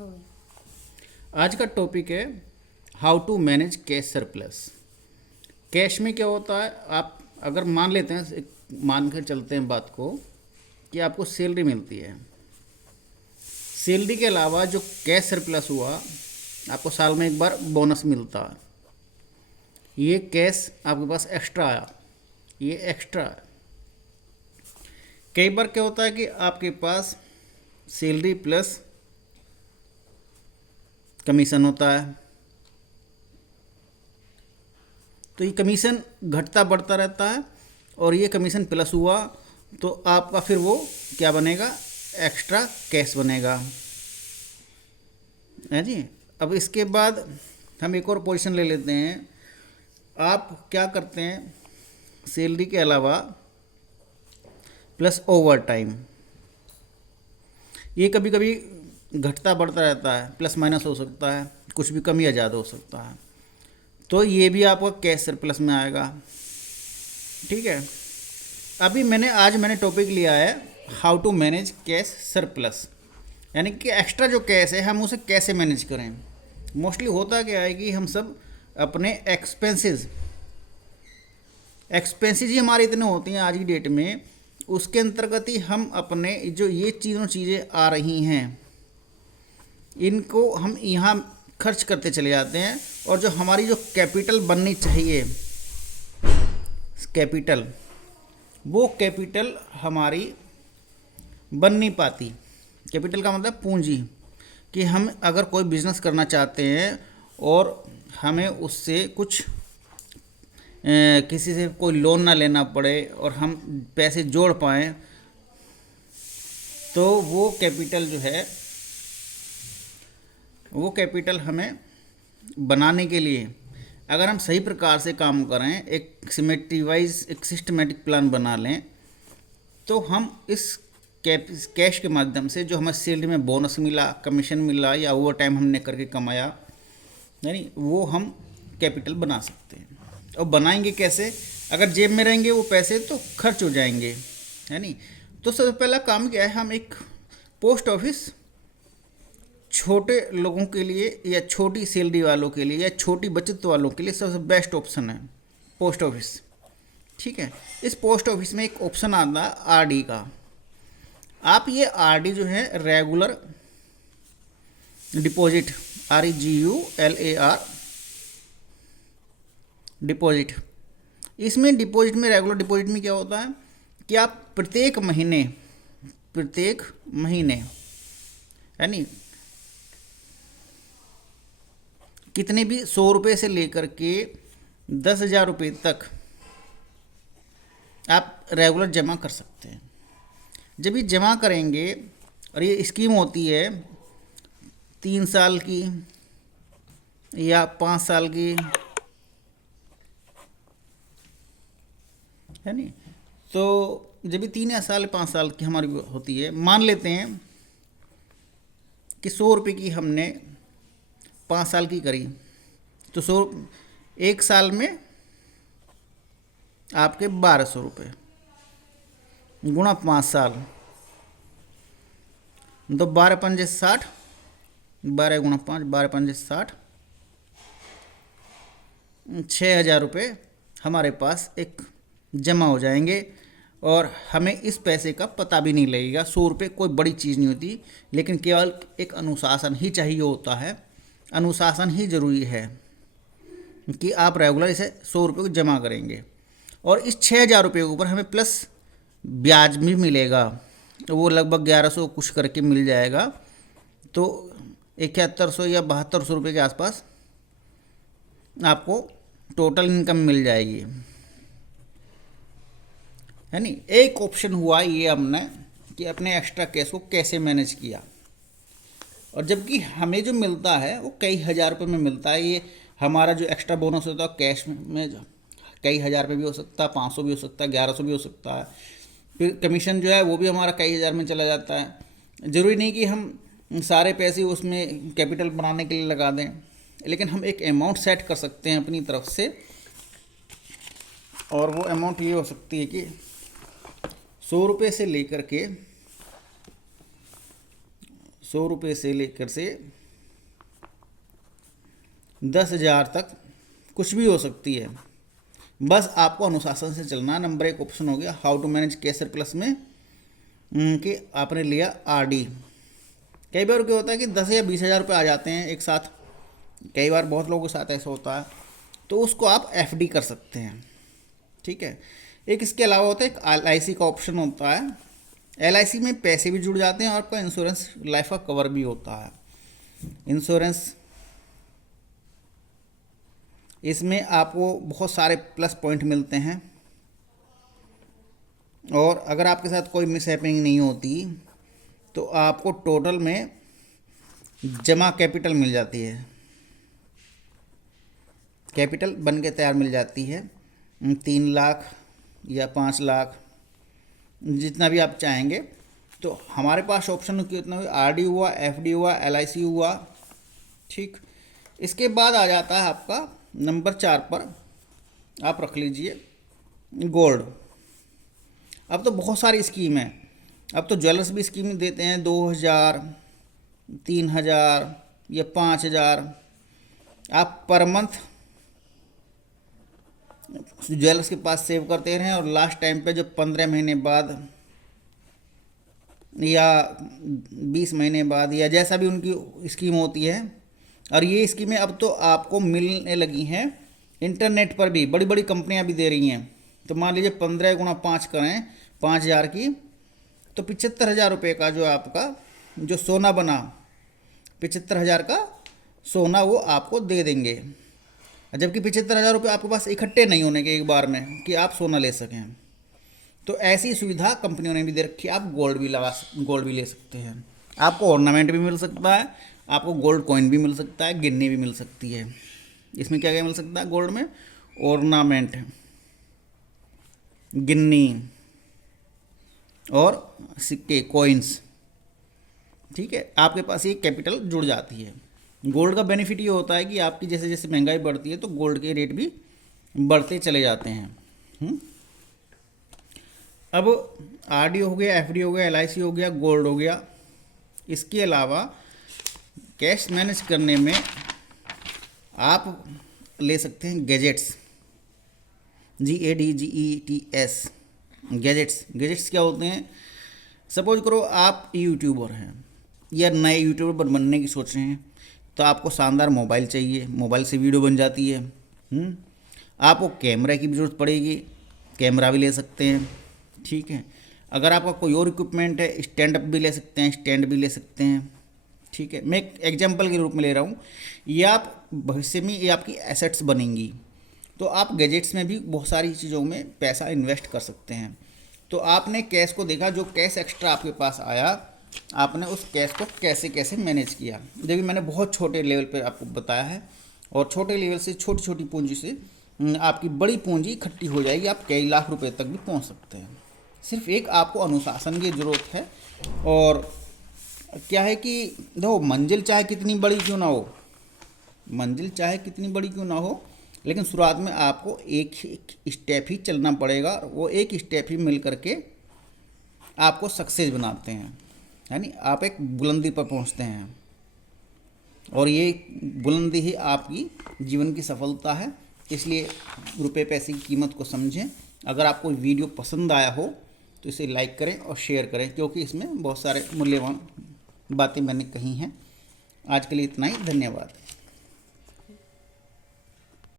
आज का टॉपिक है how to manage cash surplus. Cash में क्या होता है, आप अगर मान लेते हैं, मान कर चलते हैं बात को कि आपको सैलरी मिलती है। सैलरी के अलावा जो कैश सरप्लस हुआ, आपको साल में एक बार बोनस मिलता है। ये कैश आपके पास एक्स्ट्रा आया, ये एक्स्ट्रा है। कई बार क्या होता है कि आपके पास सैलरी प्लस कमीशन होता है, तो ये कमीशन घटता बढ़ता रहता है और ये कमीशन प्लस हुआ तो आपका फिर वो क्या बनेगा, एक्स्ट्रा कैश बनेगा, है जी। अब इसके बाद हम एक और पोजीशन ले लेते हैं। आप क्या करते हैं, सैलरी के अलावा प्लस ओवर टाइम, ये कभी कभी घटता बढ़ता रहता है, प्लस माइनस हो सकता है, कुछ भी कम या ज़्यादा हो सकता है, तो ये भी आपका कैश सरप्लस में आएगा। ठीक है, अभी आज मैंने टॉपिक लिया है how to manage cash surplus, यानी कि एक्स्ट्रा जो कैश है हम उसे कैसे मैनेज करें। मोस्टली होता क्या है कि हम सब अपने एक्सपेंसेस ही हमारे इतने होते हैं आज की डेट में, उसके अंतर्गत ही हम अपने जो ये चीज़ें आ रही हैं इनको हम यहाँ खर्च करते चले जाते हैं, और जो हमारी जो कैपिटल बननी चाहिए, कैपिटल, वो कैपिटल हमारी बन नहीं पाती। कैपिटल का मतलब पूंजी, कि हम अगर कोई बिजनेस करना चाहते हैं और हमें उससे कुछ किसी से कोई लोन ना लेना पड़े और हम पैसे जोड़ पाएँ, तो वो कैपिटल जो है, वो कैपिटल हमें बनाने के लिए अगर हम सही प्रकार से काम करें, एक सिस्टमेटिक प्लान बना लें, तो हम इस कैश के माध्यम से जो हमें सैलरी में बोनस मिला, कमीशन मिला या ओवर टाइम हमने करके कमाया, यानी वो हम कैपिटल बना सकते हैं। और बनाएंगे कैसे, अगर जेब में रहेंगे वो पैसे तो खर्च हो जाएंगे, है नहीं। तो सबसे पहला काम क्या है, हम एक पोस्ट ऑफिस छोटे लोगों के लिए या छोटी सैलरी वालों के लिए या छोटी बचत वालों के लिए सबसे बेस्ट ऑप्शन है पोस्ट ऑफिस। ठीक है, इस पोस्ट ऑफिस में एक ऑप्शन आता है आरडी का। आप ये आरडी जो है रेगुलर डिपॉजिट, REGULAR डिपॉजिट, इसमें डिपॉजिट में, रेगुलर डिपॉजिट में क्या होता है कि आप प्रत्येक महीने यानी कितने भी 100 रुपये से लेकर के 10,000 रुपये तक आप रेगुलर जमा कर सकते हैं। जब ये जमा करेंगे, और ये स्कीम होती है 3 साल की या 5 साल की, है नहीं। तो जब भी 3 या 5 साल की हमारी होती है, मान लेते हैं कि 100 रुपये की हमने 5 साल की करी, तो 100 एक साल में आपके 1200 रुपये गुणा 5 साल, तो 12 पंजे 60, 12 गुणा 5, 12 पंजे 60, 6,000 रुपये हमारे पास एक जमा हो जाएंगे, और हमें इस पैसे का पता भी नहीं लगेगा। 100 रुपये कोई बड़ी चीज़ नहीं होती, लेकिन केवल एक अनुशासन ही चाहिए होता है। अनुशासन ही ज़रूरी है कि आप रेगुलर इसे 100 रुपये को जमा करेंगे, और इस 6,000 रुपये के ऊपर हमें प्लस ब्याज भी मिलेगा, तो वो लगभग 1100 कुछ करके मिल जाएगा। तो 7100 या 7200 रुपये के आसपास आपको टोटल इनकम मिल जाएगी, है नहीं। एक ऑप्शन हुआ ये हमने कि अपने एक्स्ट्रा कैश को कैसे मैनेज किया, और जबकि हमें जो मिलता है वो कई हज़ार रुपये में मिलता है। ये हमारा जो एक्स्ट्रा बोनस होता है कैश में कई हज़ार रुपये भी हो सकता है, 500 भी हो सकता है, 1100 भी हो सकता है। फिर कमीशन जो है वो भी हमारा कई हज़ार में चला जाता है। ज़रूरी नहीं कि हम सारे पैसे उसमें कैपिटल बनाने के लिए लगा दें, लेकिन हम एक अमाउंट सेट कर सकते हैं अपनी तरफ से, और वो अमाउंट ये हो सकती है कि 100 रुपये से लेकर के 100 रुपये से लेकर से 10,000 तक कुछ भी हो सकती है। बस आपको अनुशासन से चलना। नंबर 1 ऑप्शन हो गया how to manage cash surplus में कि आपने लिया आरडी। कई बार क्या होता है कि 10 या 20,000 रुपये आ जाते हैं एक साथ, कई बार बहुत लोगों के साथ ऐसा होता है, तो उसको आप एफडी कर सकते हैं। ठीक है। एक इसके अलावा होता है एक एलआईसी का ऑप्शन होता है। एलआईसी में पैसे भी जुड़ जाते हैं और आपका इंश्योरेंस लाइफ का कवर भी होता है। इंश्योरेंस इसमें आपको बहुत सारे प्लस पॉइंट मिलते हैं और अगर आपके साथ कोई मिस हैपनिंग नहीं होती तो आपको टोटल में जमा कैपिटल मिल जाती है, कैपिटल बन के तैयार मिल जाती है 3 लाख या 5 लाख जितना भी आप चाहेंगे। तो हमारे पास ऑप्शन कितना हुआ, आरडी हुआ, एफडी हुआ, एलआईसी हुआ। ठीक। इसके बाद आ जाता है आपका नंबर 4 पर, आप रख लीजिए गोल्ड। अब तो बहुत सारी स्कीम है, अब तो ज्वेलर्स भी स्कीम देते हैं 2,000, 3,000 या 5,000। आप पर मंथ ज्वेलर्स के पास सेव करते रहें और लास्ट टाइम पे जब 15 महीने बाद या 20 महीने बाद या जैसा भी उनकी स्कीम होती है, और ये स्कीमें अब तो आपको मिलने लगी हैं इंटरनेट पर भी, बड़ी बड़ी कंपनियां भी दे रही हैं। तो मान लीजिए 15 गुणा 5 करें 5,000 की, तो 75,000 रुपये का जो आपका जो सोना बना, 75,000 का सोना वो आपको दे देंगे। जबकि 75,000 रुपये आपके पास इकट्ठे नहीं होने के एक बार में कि आप सोना ले सकें। तो ऐसी सुविधा कंपनियों ने भी दे रखी है। आप गोल्ड भी ले सकते हैं, आपको ऑर्नामेंट भी मिल सकता है, आपको गोल्ड कॉइन भी मिल सकता है, गिन्नी भी मिल सकती है। इसमें क्या क्या मिल सकता है गोल्ड में, ऑर्नामेंट, गिन्नी और सिक्के, कॉइन्स। ठीक है। आपके पास ये कैपिटल जुड़ जाती है। गोल्ड का बेनिफिट ये होता है कि आपकी जैसे जैसे महंगाई बढ़ती है तो गोल्ड के रेट भी बढ़ते चले जाते हैं। अब आरडी हो गया, एफडी हो गया, एलआईसी हो गया, गोल्ड हो गया। इसके अलावा कैश मैनेज करने में आप ले सकते हैं गैजेट्स, GADGETS, गैजेट्स। गैजेट्स क्या होते हैं, सपोज करो आप यूट्यूबर हैं या नए यूट्यूबर बनने की सोच रहे हैं, तो आपको शानदार मोबाइल चाहिए, मोबाइल से वीडियो बन जाती है। आपको कैमरा की भी ज़रूरत पड़ेगी, कैमरा भी ले सकते हैं। ठीक है। अगर आपका कोई और इक्विपमेंट है, स्टैंड अप भी ले सकते हैं, स्टैंड भी ले सकते हैं। ठीक है। मैं एक एग्जाम्पल के रूप में ले रहा हूँ, ये आप भविष्य में ये आपकी एसेट्स बनेंगी। तो आप गैजेट्स में भी बहुत सारी चीज़ों में पैसा इन्वेस्ट कर सकते हैं। तो आपने कैश को देखा, जो कैश एक्स्ट्रा आपके पास आया, आपने उस कैश को कैसे कैसे मैनेज किया। देखिए मैंने बहुत छोटे लेवल पर आपको बताया है, और छोटे लेवल से छोटी छोटी पूंजी से आपकी बड़ी पूंजी इकट्ठी हो जाएगी, आप कई लाख रुपए तक भी पहुंच सकते हैं। सिर्फ एक आपको अनुशासन की ज़रूरत है। और क्या है कि देखो, मंजिल चाहे कितनी बड़ी क्यों ना हो, मंजिल चाहे कितनी बड़ी क्यों ना हो, लेकिन शुरुआत में आपको एक ही स्टेप ही चलना पड़ेगा। वो एक स्टेप ही मिल करके आपको सक्सेस बनाते हैं, यानी आप एक बुलंदी पर पहुंचते हैं, और ये बुलंदी ही आपकी जीवन की सफलता है। इसलिए रुपए पैसे की कीमत को समझें। अगर आपको वीडियो पसंद आया हो तो इसे लाइक करें और शेयर करें, क्योंकि इसमें बहुत सारे मूल्यवान बातें मैंने कही हैं। आज के लिए इतना ही, धन्यवाद।